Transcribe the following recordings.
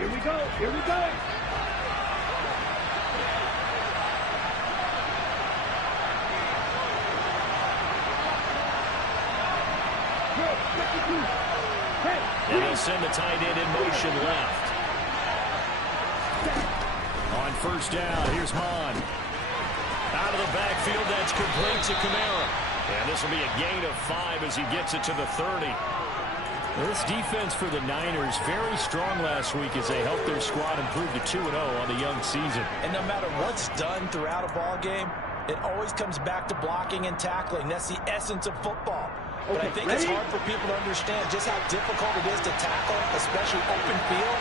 Here we go. Here we go. And they'll send the tight end in motion left. On first down, here's Hahn. Out of the backfield, that's complete to Kamara. And this will be a gain of 5 as he gets it to the 30. This defense for the Niners, very strong last week as they helped their squad improve to 2-0 on the young season. And no matter what's done throughout a ball game, it always comes back to blocking and tackling. That's the essence of football. But I think it's hard for people to understand just how difficult it is to tackle, especially open field.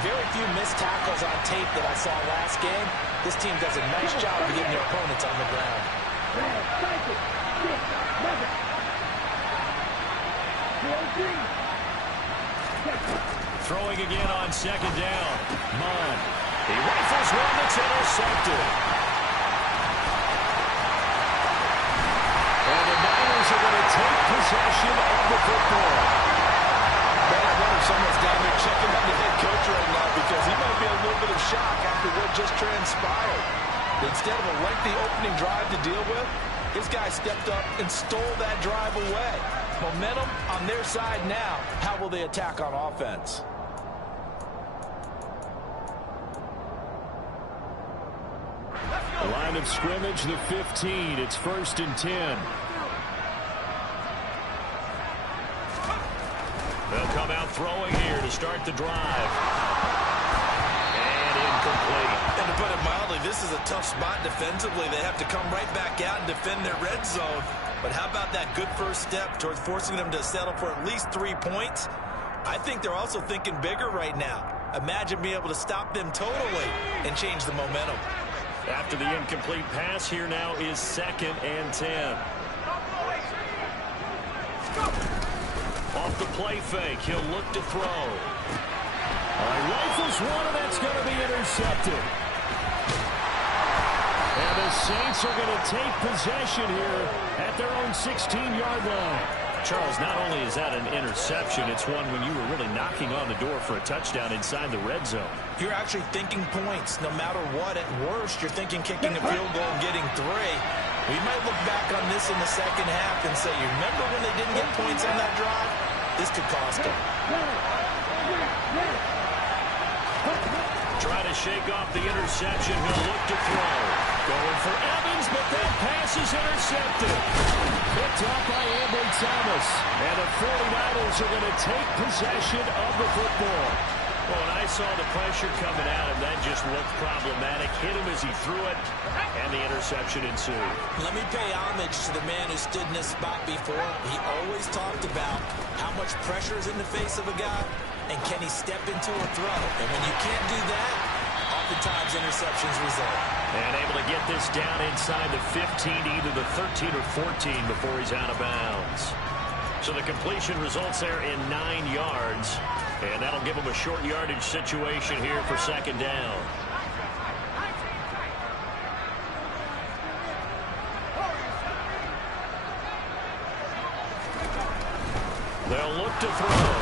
Very few missed tackles on tape that I saw last game. This team does a nice job of getting their opponents on the ground. Throwing again on second down. Munn. He rifles one that's intercepted. And the Niners are going to take possession of the football. Man, I wonder if someone's down there checking on the head coach right now because he might be in a little bit of shock after what just transpired. Instead of a lengthy opening drive to deal with, this guy stepped up and stole that drive away. Momentum on their side now. How will they attack on offense? The line of scrimmage, the 15. It's 1st and 10. They'll come out throwing here to start the drive. And incomplete. And to put it mildly, this is a tough spot defensively. They have to come right back out and defend their red zone. But how about that good first step towards forcing them to settle for at least 3 points? I think they're also thinking bigger right now. Imagine being able to stop them totally and change the momentum. After the incomplete pass, here now is 2nd and 10. Off the play fake, he'll look to throw. Rifles one, and that's going to be intercepted. And the Saints are going to take possession here at their own 16-yard line. Charles, not only is that an interception, it's one when you were really knocking on the door for a touchdown inside the red zone. You're actually thinking points. No matter what, at worst, you're thinking kicking a field goal and getting 3. We might look back on this in the second half and say, you remember when they didn't get points on that drive? This could cost them. Try to shake off the interception. He'll look to throw. Going for Evans, but that pass is intercepted. Picked up by Ambry Thomas. And the 49ers are going to take possession of the football. Well, when I saw the pressure coming at him, that just looked problematic. Hit him as he threw it, and the interception ensued. Let me pay homage to the man who stood in this spot before. He always talked about how much pressure is in the face of a guy, and can he step into a throw. And when you can't do that, oftentimes interceptions result. And able to get this down inside the 15 to either the 13 or 14 before he's out of bounds. So the completion results there in 9 yards. And that'll give him a short yardage situation here for 2nd down. They'll look to throw.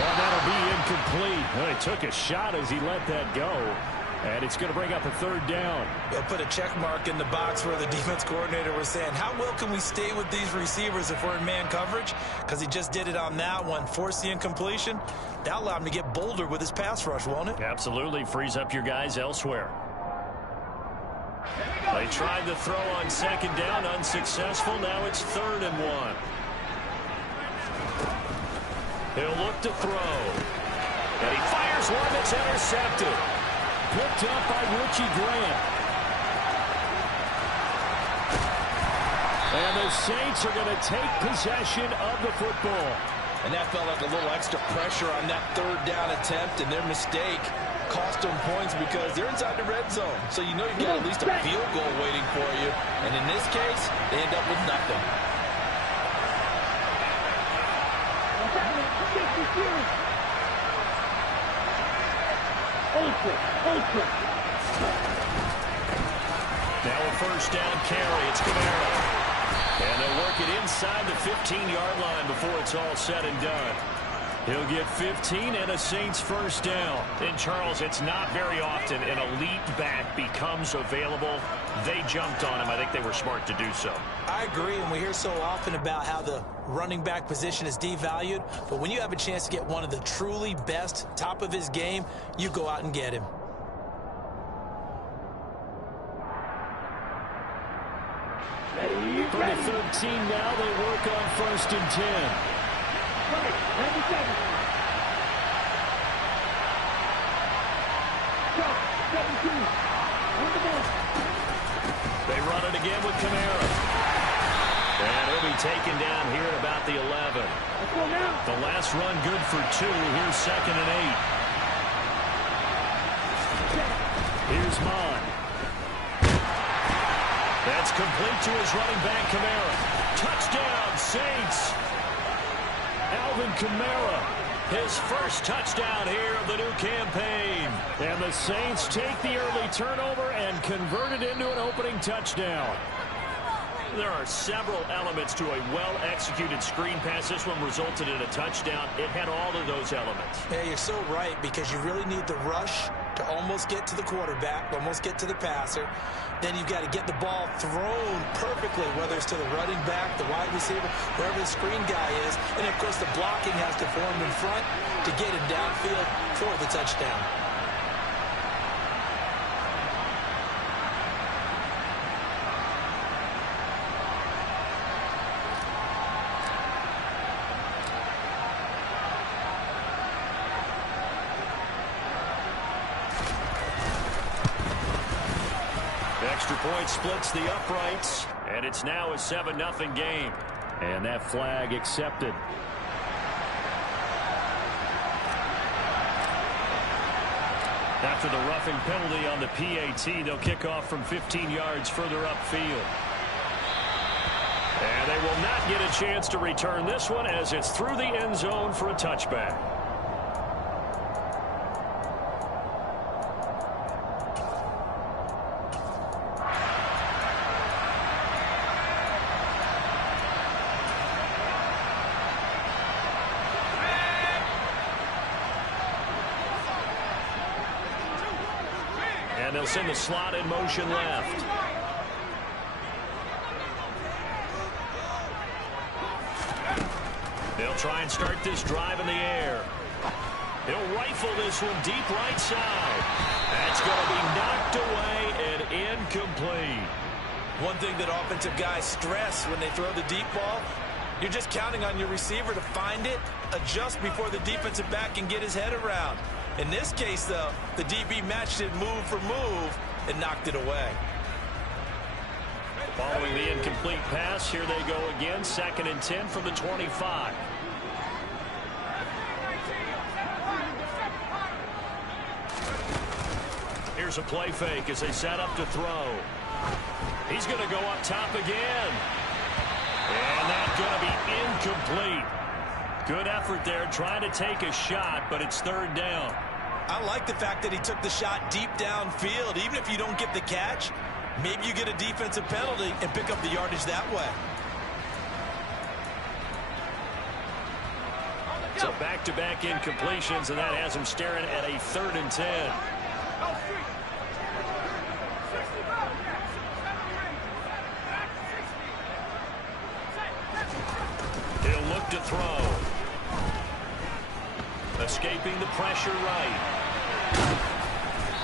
And that'll be incomplete. Well, he took a shot as he let that go. And it's going to bring up a 3rd down. They'll put a check mark in the box where the defense coordinator was saying, how well can we stay with these receivers if we're in man coverage? Because he just did it on that one. Force the incompletion. That'll allow him to get bolder with his pass rush, won't it? Absolutely. Frees up your guys elsewhere. They tried the throw on 2nd down. Unsuccessful. Now it's 3rd and 1. He'll look to throw. And he fires one that's intercepted. Picked up by Richie Grant. And the Saints are going to take possession of the football. And that felt like a little extra pressure on that 3rd down attempt, and their mistake cost them points because they're inside the red zone. So you know you got at least a field goal waiting for you. And in this case, they end up with nothing. Now a 1st down carry. It's Kamara. And they'll work it inside the 15-yard line before it's all said and done. He'll get 15 and a Saints first down. And, Charles, it's not very often an elite back becomes available. They jumped on him. I think they were smart to do so. I agree, and we hear so often about how the running back position is devalued. But when you have a chance to get one of the truly best, top of his game, you go out and get him. From the 13 now, they work on 1st and 10. They run it again with Kamara. And he'll be taken down here at about the 11. The last run good for 2. Here's 2nd and 8. Here's Mon. That's complete to his running back, Kamara. Touchdown, Saints. Alvin Kamara, his first touchdown here of the new campaign. And the Saints take the early turnover and convert it into an opening touchdown. There are several elements to a well-executed screen pass. This one resulted in a touchdown. It had all of those elements. Yeah, you're so right, because you really need the rush to almost get to the quarterback, almost get to the passer. Then you've got to get the ball thrown perfectly, whether it's to the running back, the wide receiver, wherever the screen guy is. And, of course, the blocking has to form in front to get him downfield for the touchdown. Extra point splits the uprights, and it's now a 7-0 game. And that flag accepted. After the roughing penalty on the PAT, they'll kick off from 15 yards further upfield. And they will not get a chance to return this one as it's through the end zone for a touchback. And they'll send the slot in motion left. They'll try and start this drive in the air. He'll rifle this one deep right side. That's going to be knocked away and incomplete. One thing that offensive guys stress when they throw the deep ball, you're just counting on your receiver to find it, adjust before the defensive back can get his head around. In this case, though, the DB matched it move for move and knocked it away. Following the incomplete pass, here they go again. 2nd and 10 from the 25. Here's a play fake as they set up to throw. He's going to go up top again. And that's going to be incomplete. Good effort there trying to take a shot, but it's 3rd down. I like the fact that he took the shot deep downfield. Even if you don't get the catch, maybe you get a defensive penalty and pick up the yardage that way. So back-to-back incompletions, and that has him staring at a 3rd and 10. He'll look to throw. Escaping the pressure right.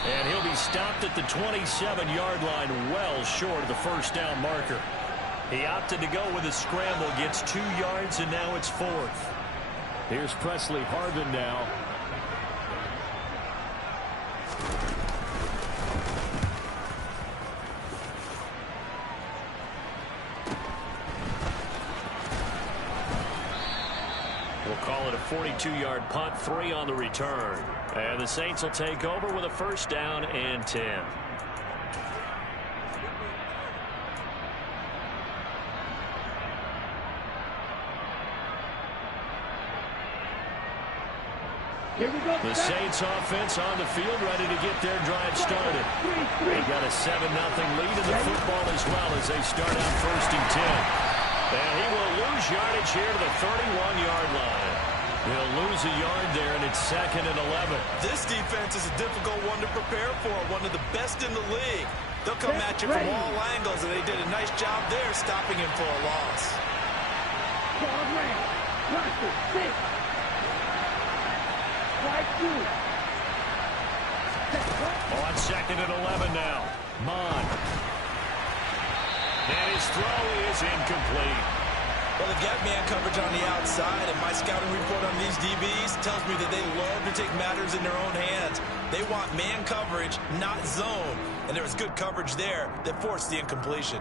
And he'll be stopped at the 27-yard line, well short of the first down marker. He opted to go with a scramble, gets 2 yards, and now it's 4th. Here's Presley Harvin now. We'll call it a 42-yard punt, 3 on the return. And the Saints will take over with a 1st down and 10. The Saints offense on the field, ready to get their drive started. They got a 7-0 lead in the football as well as they start out 1st and 10. And he will lose yardage here to the 31-yard line. He'll lose a yard there, and it's 2nd and 11. This defense is a difficult one to prepare for, one of the best in the league. They'll come at you from all angles, and they did a nice job there stopping him for a loss. On 2nd and 11 now. Mon. And his throw is incomplete. Well, they've got man coverage on the outside, and my scouting report on these DBs tells me that they love to take matters in their own hands. They want man coverage, not zone. And there was good coverage there that forced the incompletion.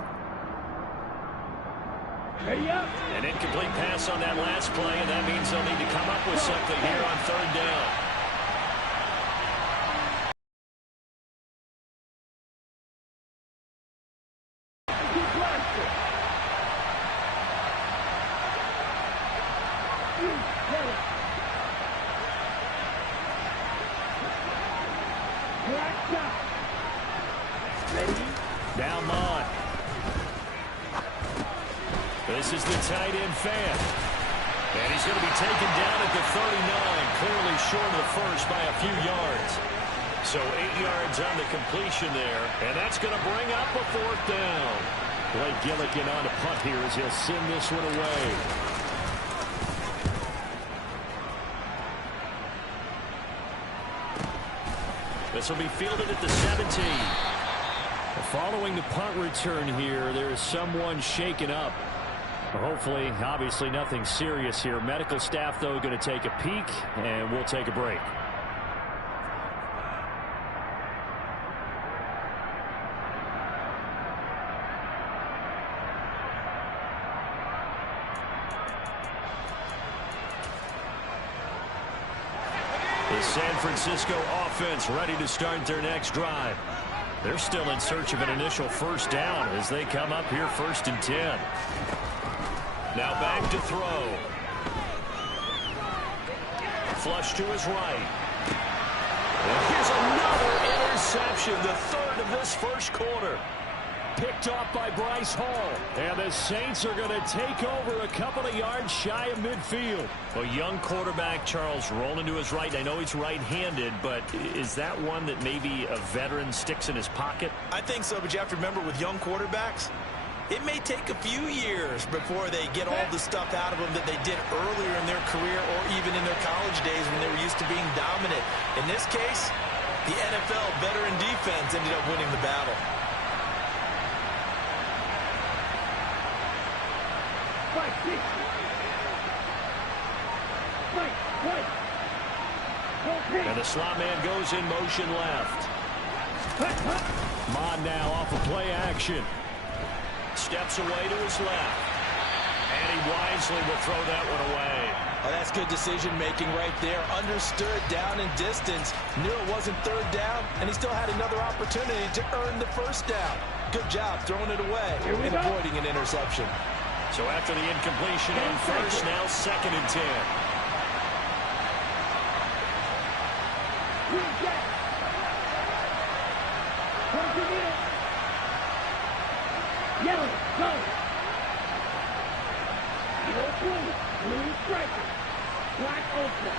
An incomplete pass on that last play, and that means they'll need to come up with something here on 3rd down. Now Mon. This is the tight end fan. And he's going to be taken down at the 39, clearly short of the first by a few yards. So 8 yards on the completion there, and that's going to bring up a 4th down. Blake Gillikin on a punt here as he'll send this one away. This will be fielded at the 17. Following the punt return here, there is someone shaken up. Hopefully, obviously nothing serious here. Medical staff, though, going to take a peek, and we'll take a break. The San Francisco offense ready to start their next drive. They're still in search of an initial 1st down as they come up here 1st and 10. Now back to throw. Flush to his right. And here's another interception, the 3rd of this 1st quarter. Picked off by Bryce Hall. And the Saints are going to take over a couple of yards shy of midfield. A young quarterback, Charles, rolling to his right. I know he's right-handed, but is that one that maybe a veteran sticks in his pocket? I think so, but you have to remember with young quarterbacks, it may take a few years before they get all the stuff out of them that they did earlier in their career or even in their college days when they were used to being dominant. In this case, the NFL veteran defense ended up winning the battle. And the slot man goes in motion left. Mon now off of play action. Steps away to his left. And he wisely will throw that one away. Oh, that's good decision-making right there. Understood down and distance. Knew it wasn't 3rd down, and he still had another opportunity to earn the 1st down. Good job throwing it away and avoiding an interception. So after the incompletion on 1st, now 2nd and 10. Yellow, go. Yellow blue, blue striker. Black ultra.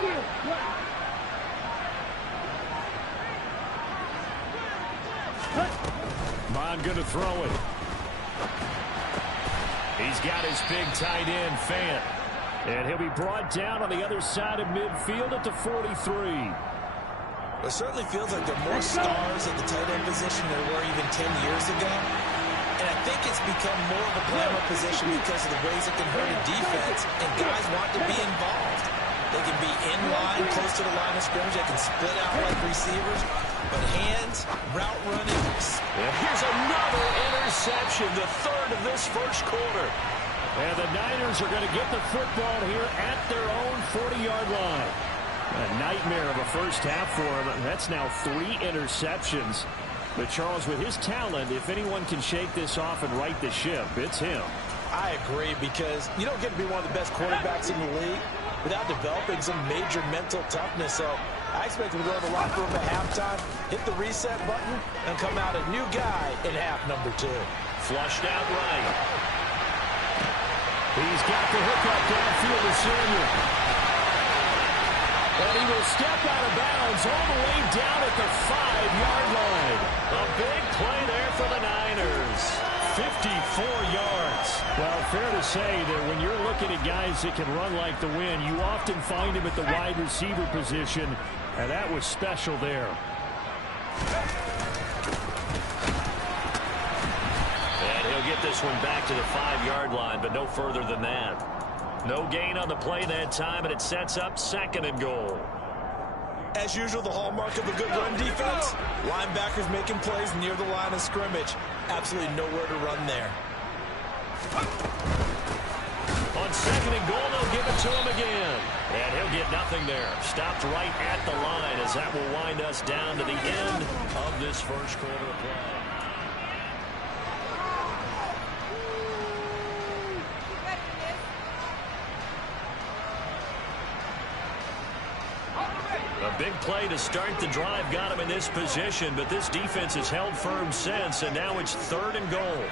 Blue, black. Mon going to throw it. He's got his big tight end, Fant. And he'll be brought down on the other side of midfield at the 43. It certainly feels like there are more stars at the tight end position than there were even 10 years ago. And I think it's become more of a glamour position because of the ways it can hurt a defense, and guys want to be involved. They can be in line, close to the line of scrimmage. They can split out like receivers. But hands, route running. And here's another interception, the 3rd of this 1st quarter. And the Niners are going to get the football here at their own 40-yard line. A nightmare of a 1st half for him. That's now 3 interceptions. But Charles, with his talent, if anyone can shake this off and right the ship, it's him. I agree, because you don't get to be one of the best quarterbacks in the league without developing some major mental toughness. So I expect him to go to the locker room at halftime, hit the reset button, and come out a new guy in half number 2. Flushed out right. He's got the hookup downfield to Samuel. And he will step out of bounds all the way down at the 5-yard line. A big play there for the Niners. 54 yards. Well, fair to say that when you're looking at guys that can run like the wind, you often find him at the wide receiver position, and that was special there. And he'll get this one back to the 5-yard line, but no further than that. No gain on the play that time, and it sets up 2nd and goal. As usual, the hallmark of a good run defense, linebackers making plays near the line of scrimmage. Absolutely nowhere to run there. On 2nd and goal, they'll give it to him again. And he'll get nothing there. Stopped right at the line as that will wind us down to the end of this first quarter of play. A big play to start the drive got him in this position, but this defense has held firm since, and now it's 3rd and goal.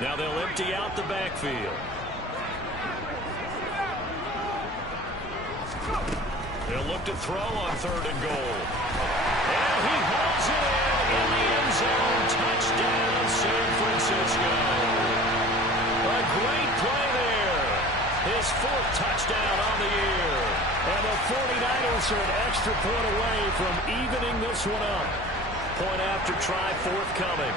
Now they'll empty out the backfield. They'll look to throw on 3rd and goal. And he hauls it in the end zone. Touchdown, San Francisco. A great play there. His 4th touchdown on the year. And the 49ers are an extra point away from evening this one up. Point after try forthcoming.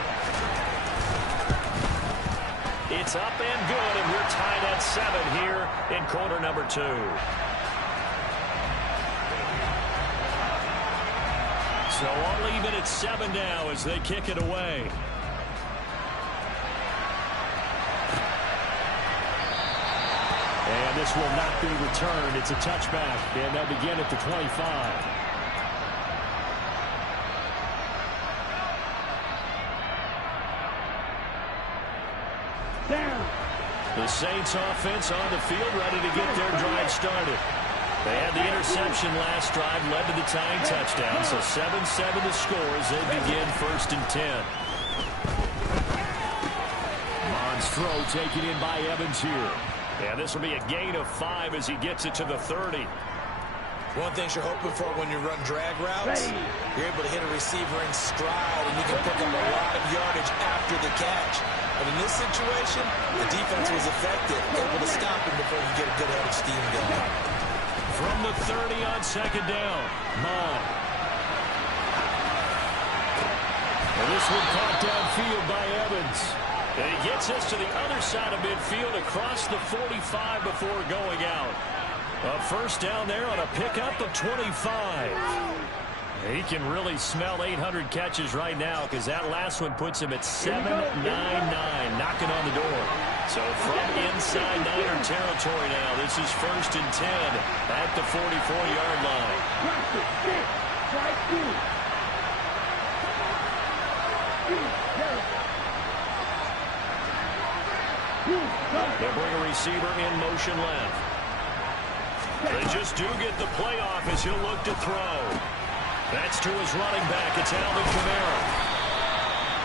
It's up and good, and we're tied at 7 here in quarter number 2. So all even at 7 now as they kick it away. And this will not be returned. It's a touchback, and they'll begin at the 25. The Saints offense on the field, ready to get their drive started. They had the interception last drive, led to the tying touchdown, so 7-7 the score as they begin 1st and 10. Mond's throw taken in by Evans here. And this will be a gain of 5 as he gets it to the 30. One thing you're hoping for when you run drag routes, you're able to hit a receiver in stride, and you can pick up a lot of yardage after the catch. But in this situation, the defense was effective, able to stop him before you get a good head of steam going. From the 30 on 2nd down, Mond. And this one caught downfield by Evans. And he gets us to the other side of midfield across the 45 before going out. A 1st down there on a pickup of 25. He can really smell 800 catches right now because that last one puts him at 799, knocking on the door. So from inside Niner territory now, this is 1st and 10 at the 44-yard line. They bring a receiver in motion left. They just do get the playoff as he'll look to throw. That's to his running back. It's Alvin Kamara.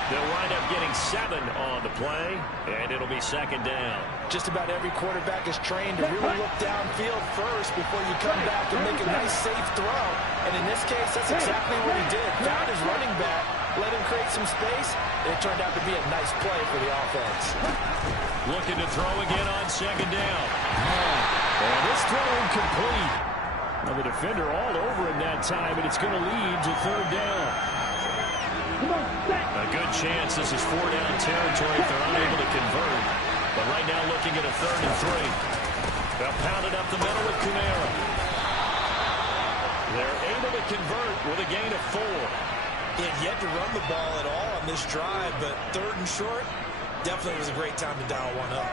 They'll wind up getting 7 on the play, and it'll be 2nd down. Just about every quarterback is trained to really look downfield first before you come back and make a nice, safe throw. And in this case, that's exactly what he did. Found his running back, let him create some space, and it turned out to be a nice play for the offense. Looking to throw again on 2nd down. And this throw incomplete. Now the defender all over him that time, and it's going to lead to 3rd down. A good chance this is 4-down territory if they're unable to convert. But right now looking at a 3rd and 3. They'll pound it up the middle with Kamara. They're able to convert with a gain of 4. He had yet to run the ball at all on this drive, but 3rd and short, definitely was a great time to dial one up.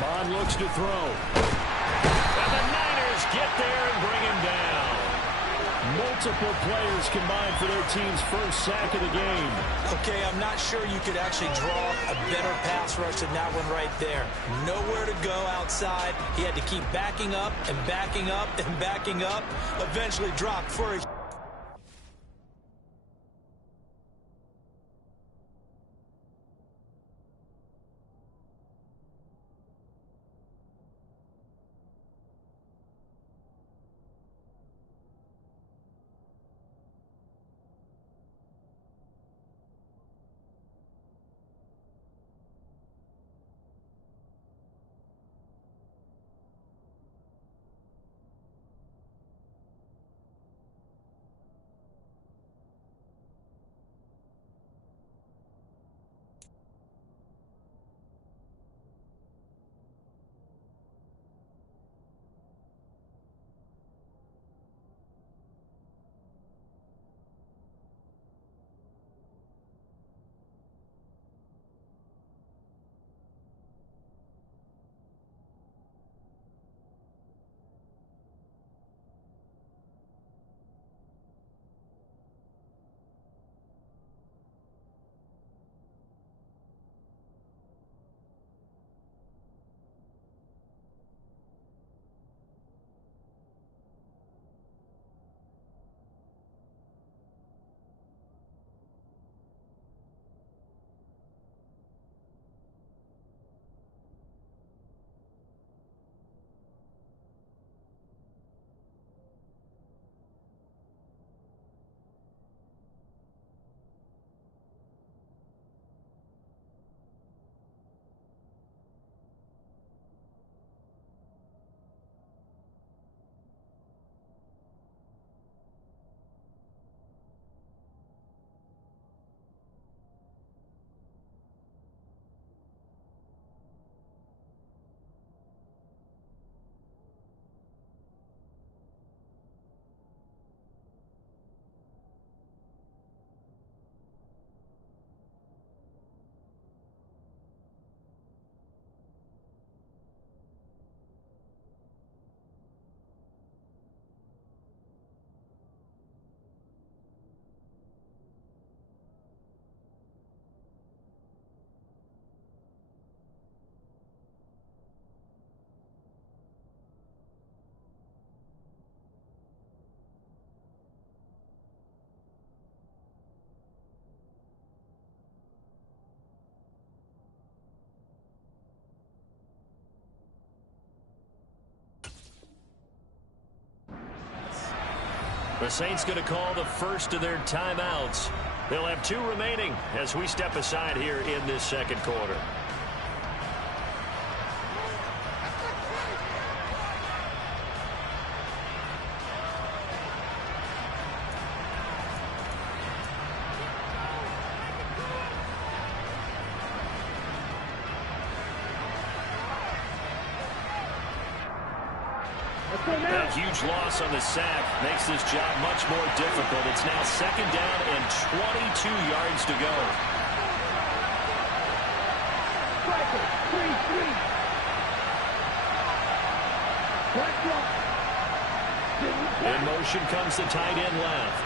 Mond looks to throw. And the Niners get there and bring him down. Multiple players combined for their team's first sack of the game. Okay, I'm not sure you could actually draw a better pass rush than that one right there. Nowhere to go outside. He had to keep backing up and backing up and backing up. Eventually dropped for a... The Saints going to call the first of their timeouts. They'll have 2 remaining as we step aside here in this second quarter. That huge loss on the sack makes this job much more difficult. It's now 2nd down and 22 yards to go. In motion comes the tight end left.